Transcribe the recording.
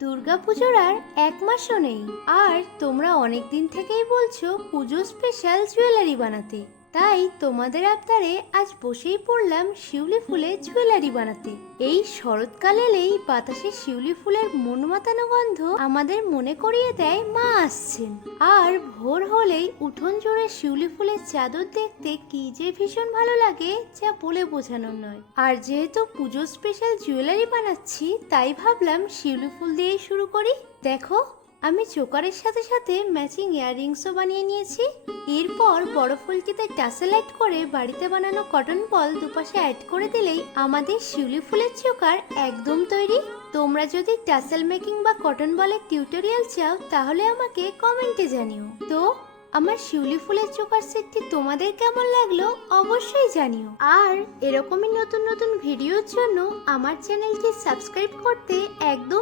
দুর্গাপুজোর আর এক মাসও নেই। আর তোমরা অনেক দিন থেকেই বলছো পুজো স্পেশাল জুয়েলারি বানাতে। তাই তোমাদের আবদারে আজ বসেই পড়লাম শিউলি ফুলের জুয়েলারি বানাতে। এই শরৎকাল এলেই বাতাসে শিউলি ফুলের মন মাতানো গন্ধ আমাদের মনে করিয়ে দেয় মা আসছেন। আর ভোর হলেই উঠোন জুড়ে শিউলি ফুলের চাদর দেখতে কি যে ভীষণ ভালো লাগে যা বলে বোঝানোর নয়। আর যেহেতু পুজো স্পেশাল জুয়েলারি বানাচ্ছি, তাই ভাবলাম শিউলি ফুল দিয়েই শুরু করি। দেখো আমি চোকারের সাথে সাথে ম্যাচিং ইয়াররিংসও বানিয়ে নিয়েছি। এরপর বড় ফুলকিতে টাসেল অ্যাড করে বাড়িতে বানানো কটন বল দুপাশে অ্যাড করে দিলেই আমাদের শিউলি ফুলের চোকার একদম তৈরি। তোমরা যদি টাসেল মেকিং বা কটন বলের টিউটোরিয়াল চাও, তাহলে আমাকে কমেন্টে জানিও। তো, আমার শিউলি ফুলের চোকার সেটটি তোমাদের কেমন লাগল অবশ্যই জানিও। আর এরকমই নতুন নতুন ভিডিওর জন্য আমার চ্যানেলটি সাবস্ক্রাইব করতে একদম